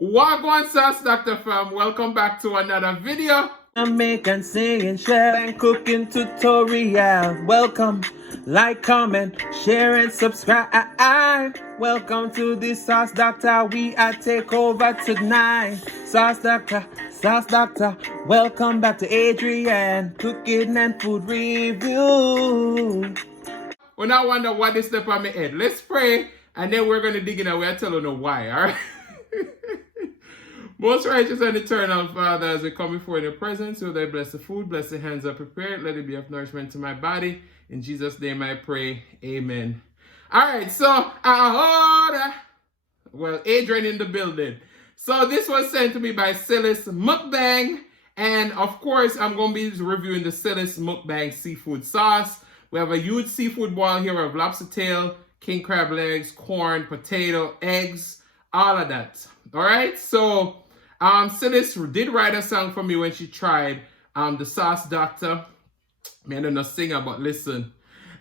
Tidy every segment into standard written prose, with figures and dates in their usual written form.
Wagwan Sauce Doctor fam, welcome back to another video. Jamaican singing, share and cooking tutorial. Welcome, like, comment, share and subscribe. Welcome to the Sauce Doctor. We are take over tonight. Sauce Doctor, Sauce Doctor. Welcome back to Adrian, cooking and food review. When I wonder what is step on my head, let's pray and then we're gonna dig in and we'll tell you why, alright? Most righteous and eternal Father, as we come before your presence, will they bless the food, bless the hands that prepared, let it be of nourishment to my body. In Jesus' name I pray, amen. Alright, so, well, Adrian in the building. So this was sent to me by SYLIS Mukbang. And of course, I'm going to be reviewing the SYLIS Mukbang seafood sauce. We have a huge seafood boil here. We have lobster tail, king crab legs, corn, potato, eggs, all of that. All right, so SYLIS did write a song for me when she tried the Sauce Doctor. Man, I'm not singer, but listen.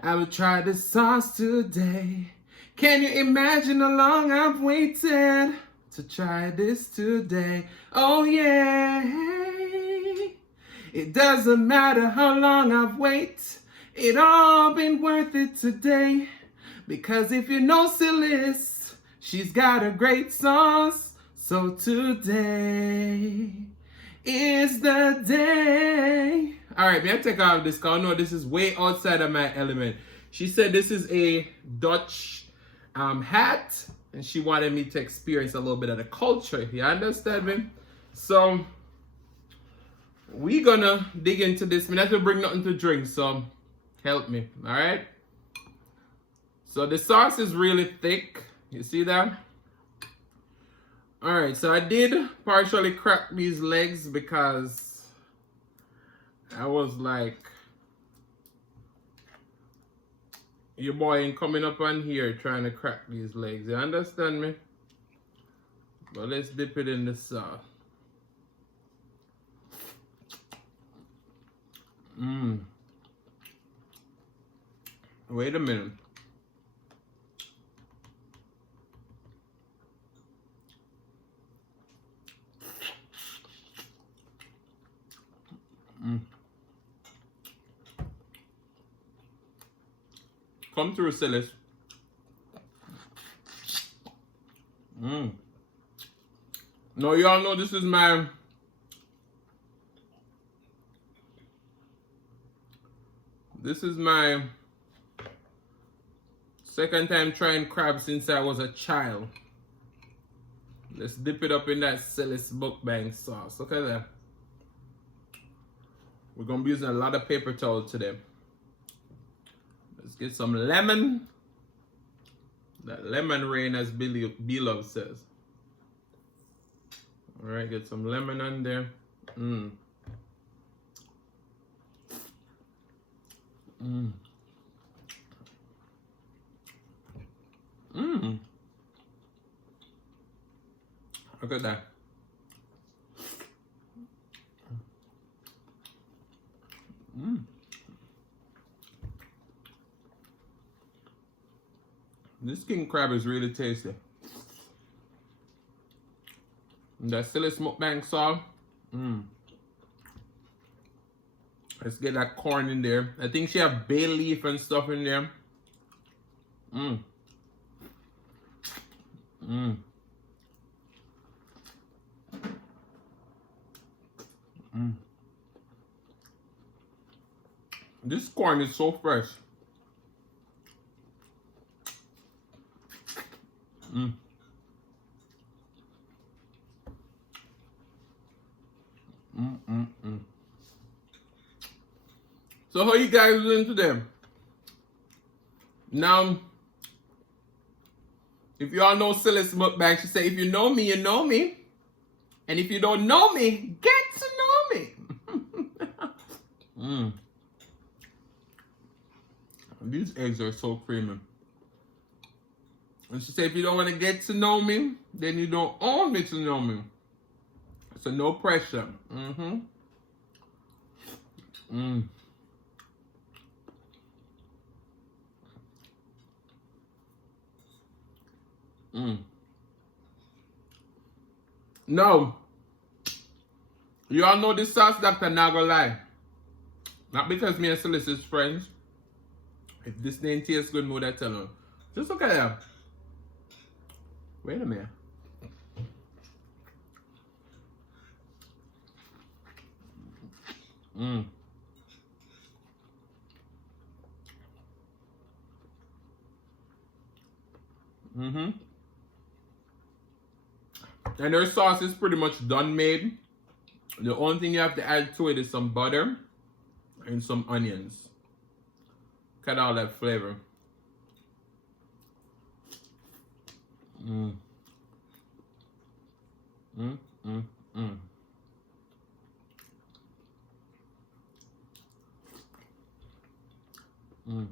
I will try the sauce today. Can you imagine how long I've waited to try this today? Oh yeah. It doesn't matter how long I've waited. It all been worth it today. Because if you know SYLIS, she's got a great sauce. So today is the day. Alright, may I take out this because I know this is way outside of my element. She said this is a Dutch hat, and she wanted me to experience a little bit of the culture. You understand me? So we gonna dig into this. I have to bring nothing to drink, so help me. Alright? So the sauce is really thick. You see that? Alright, so I did partially crack these legs because I was like, your boy ain't coming up on here trying to crack these legs. You understand me? But let's dip it in the sauce. Wait a minute. Come through, SYLIS. Now y'all know this is my second time trying crab since I was a child. Let's dip it up in that SYLIS Mukbang sauce. Look at that. We're gonna be using a lot of paper towel today. Let's get some lemon. That lemon rain, as B-Love says. All right, get some lemon on there. Look at that. This king crab is really tasty. And that SYLIS Mukbang sauce. Let's get that corn in there. I think she have bay leaf and stuff in there. This corn is so fresh. So how you guys doing today? Now, if you all know SYLIS Mukbang, she said, if you know me, you know me. And if you don't know me, get to know me. These eggs are so creamy. And she said, if you don't want to get to know me, then you don't own me to know me. So no pressure. No. You all know this sauce, Dackta, not gonna lie. Not because me and SYLIS is friends. If this didn't taste good, would I tell her? Just look at that. Wait a minute. Mm. Mm-hmm. And their sauce is pretty much done made. The only thing you have to add to it is some butter and some onions. Cut out that flavor. Mm. Mm, mm, mm. Mm.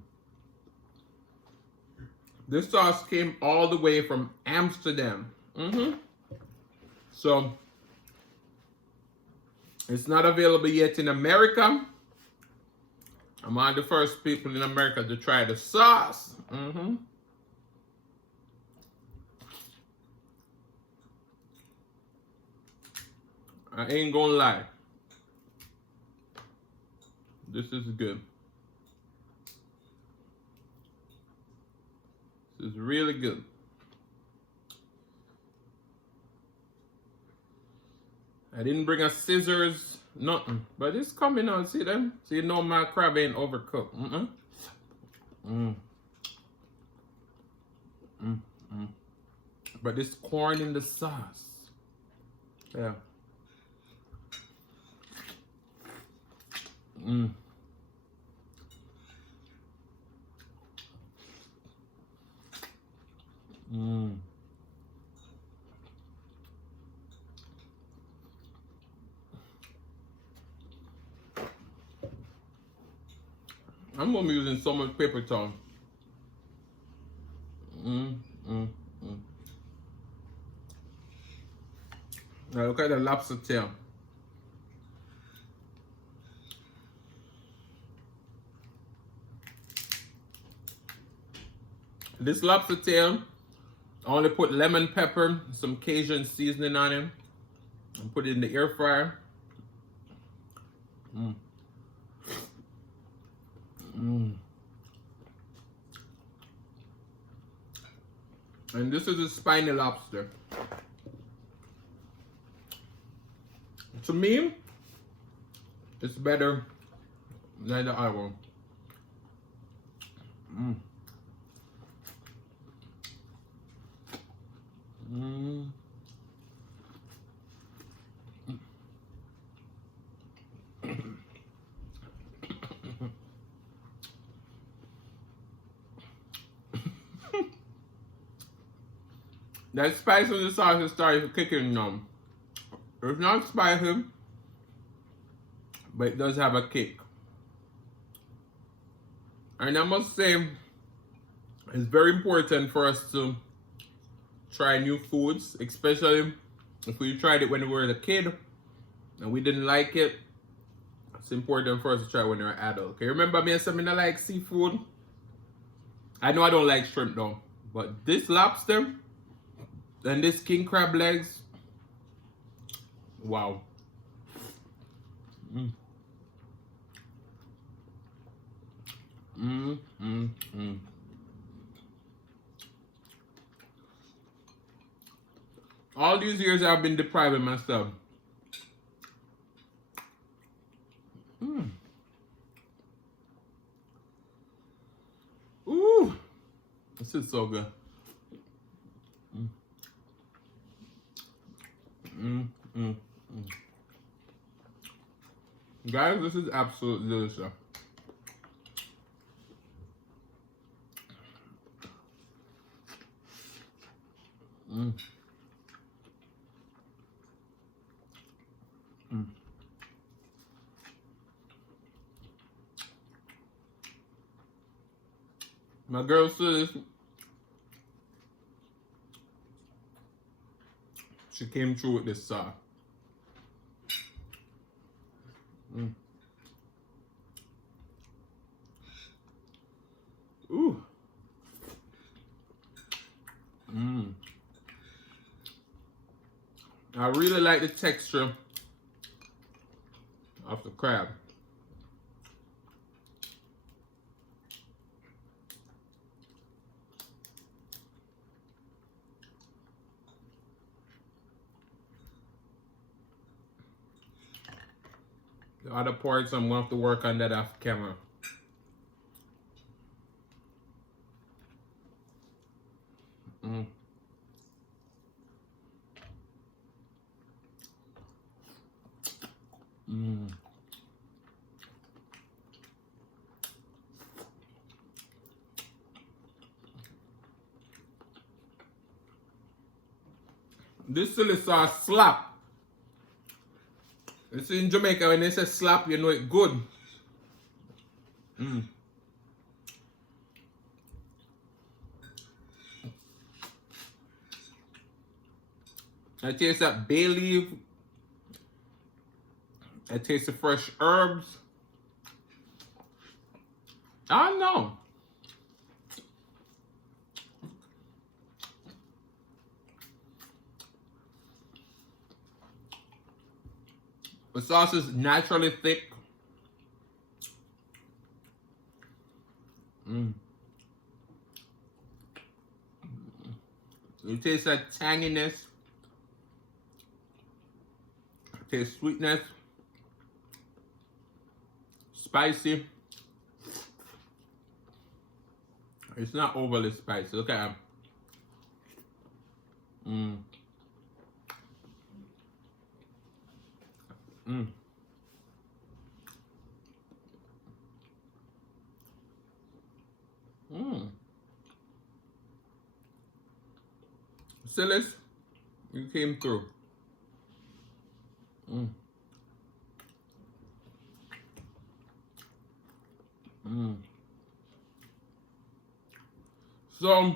This sauce came all the way from Amsterdam. So, it's not available yet in America. I'm one of the first people in America to try the sauce. I ain't gonna lie. This is good. This is really good. I didn't bring a scissors, nothing. But it's coming out, see them? So you know my crab ain't overcooked. But this corn in the sauce. Yeah. I'm gonna be using so much paper towel. Now look at the lobster tail. This lobster tail, I only put lemon pepper, some Cajun seasoning on it, and put it in the air fryer. And this is a spiny lobster. To me, it's better than the other one. That spice in the sauce is starting kicking now. It's not spicy, but it does have a kick. And I must say, it's very important for us to try new foods, especially if we tried it when we were a kid and we didn't like it. It's important for us to try when we're adult. Okay, remember me saying I like seafood? I know I don't like shrimp though, but this lobster and this king crab legs, wow. All these years I've been depriving myself. Ooh, this is so good. Guys, this is absolutely delicious. My girl says she came through with this sauce. Ooh. I really like the texture of the crab. The other parts I'm going to have to work on that off camera. Mm. Mm. This chili sauce slap. It's in Jamaica when they say slap, you know it good. Mm. I taste that bay leaf. I taste the fresh herbs. I don't know. The sauce is naturally thick. Mm. You taste that tanginess. Taste sweetness. Spicy. It's not overly spicy. Look at that. Mm. Mm. Mm. SYLIS, you came through. Mm. Mm. So,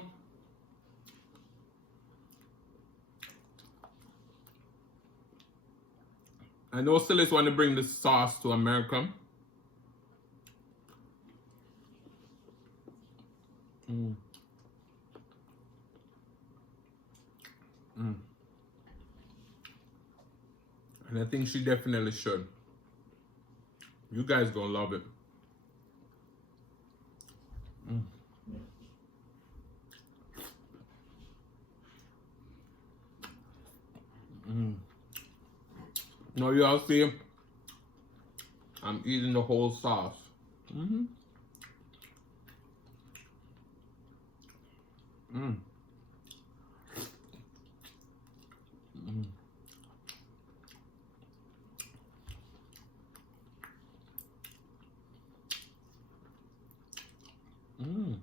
I know SYLIS want to bring the sauce to America. Mm. Mm. And I think she definitely should. You guys gonna love it. Mm. Mm. Now y'all see, I'm eating the whole sauce. Mm-hmm. Mm. Mm. Mm.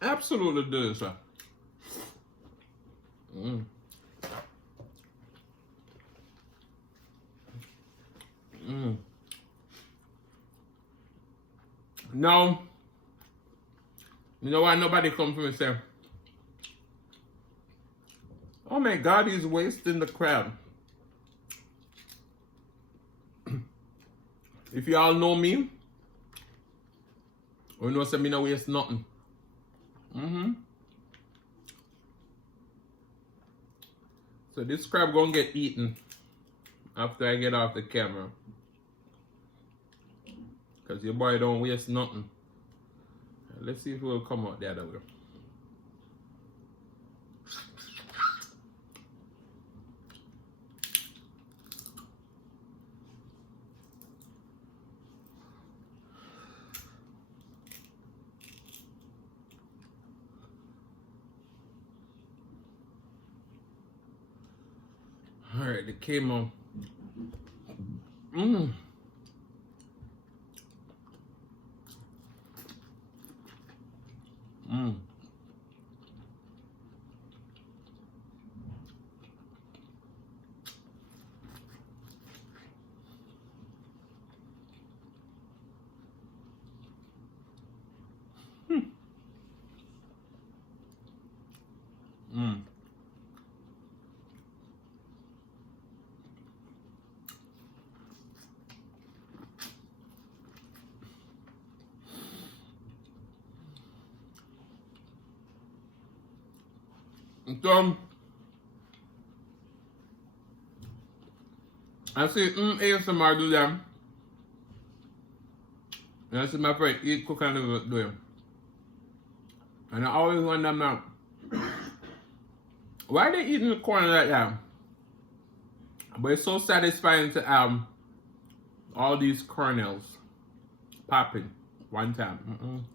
Absolutely delicious. Mm. Mm. Now, you know why nobody come for me and say, oh my God, he's wasting the crab. If y'all know me, you know say me no waste nothing. Mm-hmm. So this crab gonna get eaten after I get off the camera. Cause your boy don't waste nothing. Let's see if it will come out the other way. Alright, it came on. Mmm. Mmm. Mmm. So I see ASMR do them. And I see my friend Eatcookandliveitup do them. And I always wonder now, why are they eating the corn like that? But it's so satisfying to all these kernels popping one time.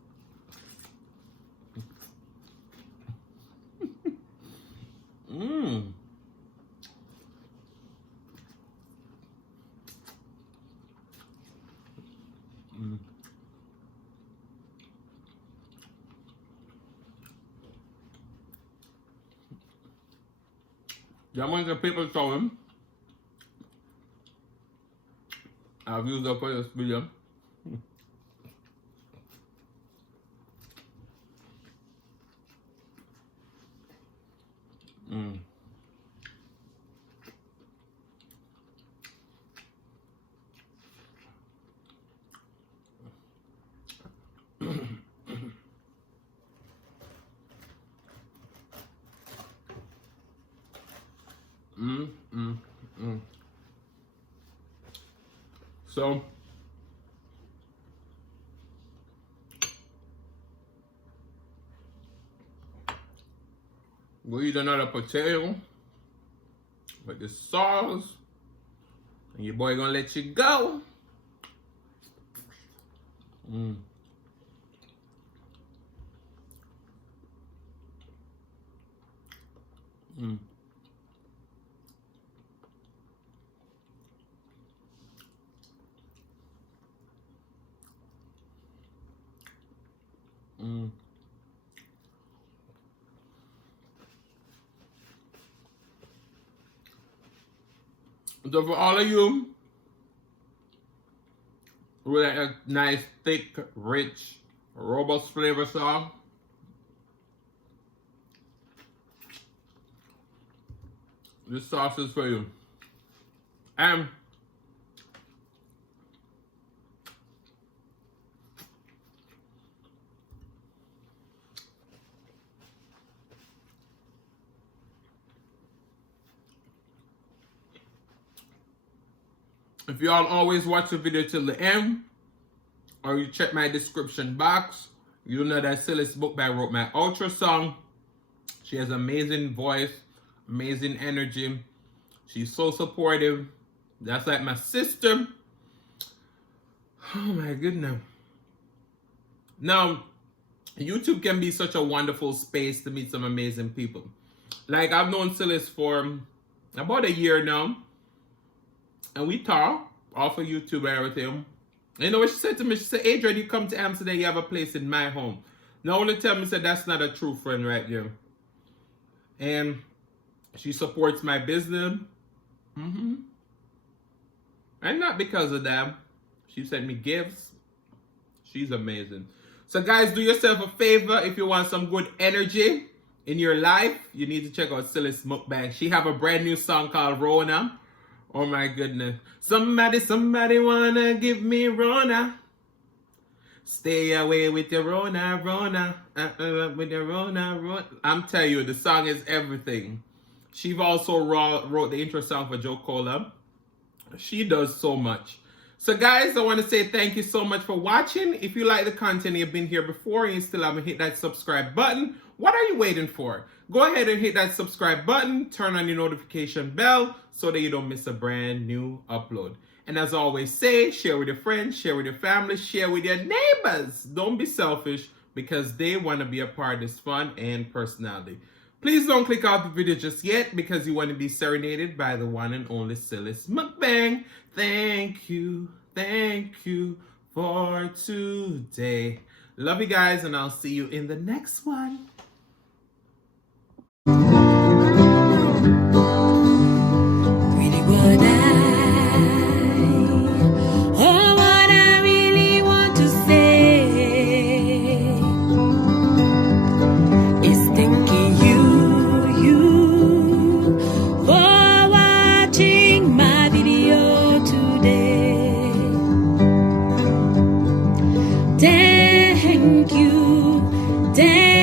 That one's a paper towel I've used up for this video. So we'll eat another potato with the sauce, and your boy gonna let you go. So for all of you who like a nice, thick, rich, robust flavor sauce, this sauce is for you. And if y'all always watch the video till the end, or you check my description box, you know that SYLIS MUKBANG wrote my outro song. She has amazing voice, amazing energy. She's so supportive. That's like my sister. Oh my goodness. Now, YouTube can be such a wonderful space to meet some amazing people. Like, I've known SYLIS for about a year now. And we talk off of YouTube and everything. You know what she said to me? She said, Adrian, you come to Amsterdam, you have a place in my home. Now, only tell me, said that's not a true friend right there. And she supports my business. And not because of that. She sent me gifts. She's amazing. So guys, do yourself a favor. If you want some good energy in your life, you need to check out SYLIS MUKBANG. She have a brand new song called Rona. Oh my goodness. Somebody wanna give me Rona. Stay away with your Rona, with your Rona. I'm telling you, the song is everything. She also wrote the intro song for Joe Cola. She does so much. So guys, I want to say thank you so much for watching. If you like the content, you've been here before and you still haven't hit that subscribe button, what are you waiting for? Go ahead and hit that subscribe button, turn on your notification bell so that you don't miss a brand new upload. And as I always say, share with your friends, share with your family, share with your neighbors. Don't be selfish because they want to be a part of this fun and personality. Please don't click off the video just yet because you want to be serenaded by the one and only SYLIS MUKBANG. Thank you for today. Love you guys, and I'll see you in the next one. Thank you.